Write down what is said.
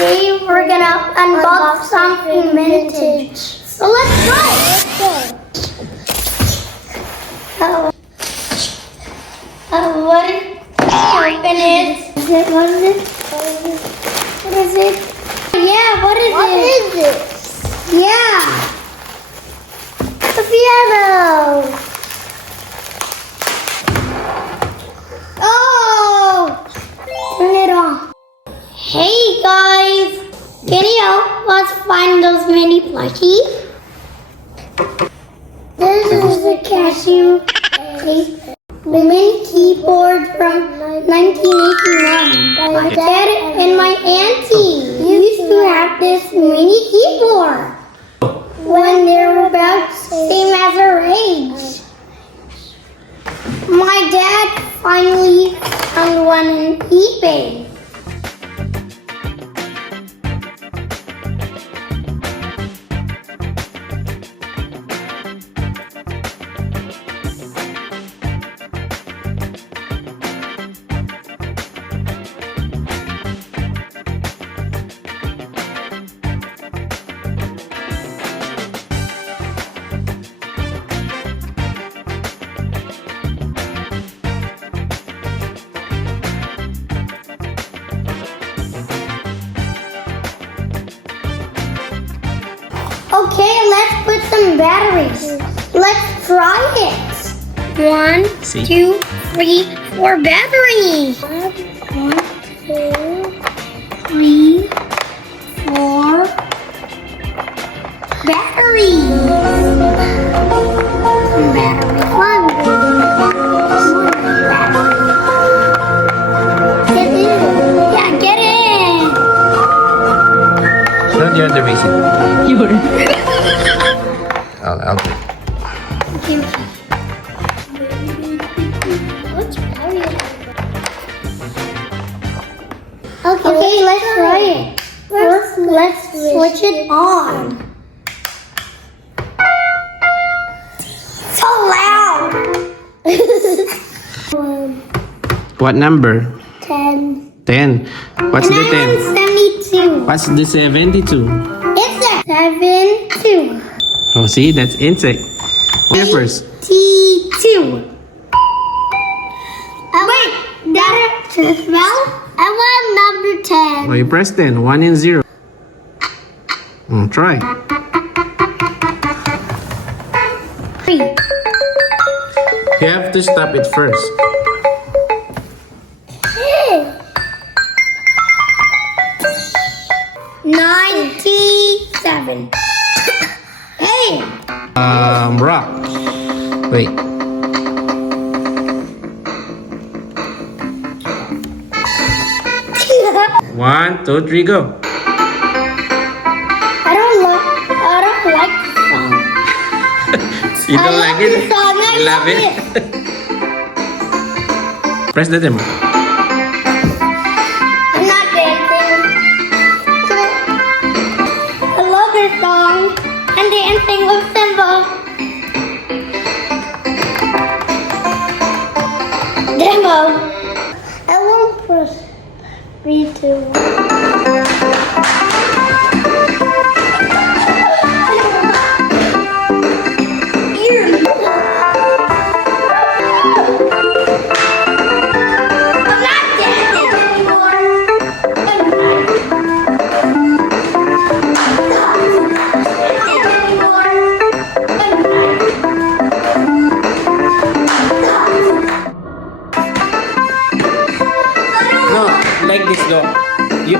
Today we're gonna unbox something vintage. So let's go! What is open it? What is it? What is it? Yeah, what is it? Yeah. The piano. Oh! Turn it on. Hey guys! Can you help us find those mini plushies? This is the cashew tape. The mini keyboard from 1981. My dad and my auntie used to have this mini keyboard when they were about same as our age. My dad finally found one on eBay. Okay, let's put some batteries. Let's try it. 1, 2, 3, 4 batteries. 1, 2, 3, 4 batteries. Battery 1. Get in. Yeah, get in. No, you're the reason. You're. I'll do it. Okay, let's try it. First, let's switch it on. So loud. What number? 10. 10. What's And the I'm 10? on 72. What's the 72? It's a 7-2. Oh, see, that's insect. Here first. T2. Wait, that well? I want number 10. Oh, you press 10. 1 and 0. Try. 3. You have to stop it first. 97. Hey! Rock. Wait. One, two, three, go. I don't like the song. You don't like the it? song. I You love it? Press the demo. I'm not dancing. I love this song. I'm dancing with Simba. Demo. I won't press 3, 2, No, like this, go. You